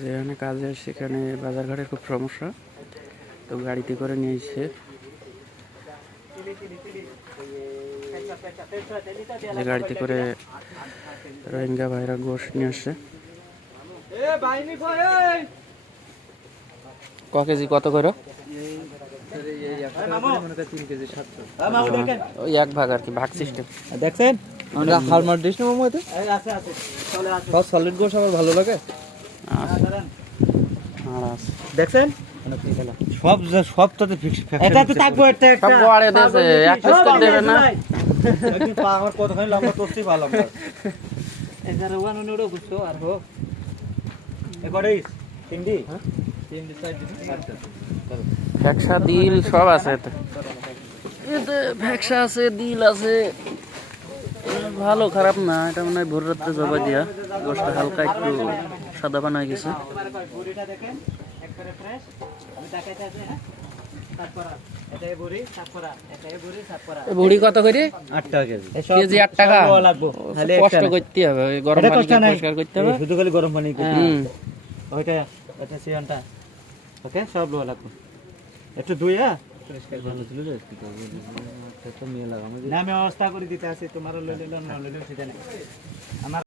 যেখানে কাজে সেখানে বাজারঘাটের খুব সমস্যা, তো গাড়িতে করে নিয়ে এসছে। যে গাড়িতে করে রোহিঙ্গা ভাইরা গোশ নিয়ে আসছে। ক কেজি কত করে? ওই এক ভাগ আর কি, ভাগ সিস্টেম। দেখছেন আমরা হারমার ডিশ না মোমোতে সব সলিড গোশ আমার ভালো লাগে। দেখছেন সব সব তো এটা তো থাকবো, এটা একটা সব গোয়াড়ে দেছে, এক পিস করে দেবে না? একদিন পা আমার কতখানি লম্বা তোস্তি পালাম এখানে ওয়ান উনিরো বুঝছো আর হোক একড়াই তিনডি তিনডি সাইড আচ্ছা ভ্যাকসা দিল সব আছে এতে। এতে ভ্যাকসা আছে, দিল আছে, ভালো খারাপ না। এটা মনে হয় ভোর রাত্রে জবাই দিয়া গোশটা হালকা একটু সাদা বানা হয়ে গেছে। বুড়িটা দেখেন একবারে ফ্রেশ আমি দেখাইতে আছে। হ্যাঁ তারপর এটাই বুড়ি তারপর এটাই বুড়ি তারপর বুড়ি কত করে? 8 টাকা কেজি। কেজি 8 টাকা। লাগবে খালি কষ্ট করতে হবে, গরম পানি দিয়ে পরিষ্কার করতে হবে। শুধু খালি গরম পানি করতে ওইটা এটা সিয়নটা ওকে সব লো লাগবে একটু ধুইয়া পরিষ্কার ভালো ছিল রে তো মেয়ে লাগা না আমি ব্যবস্থা করে দিতে আসি তোমার লইলে না লইলে সেটা না আমার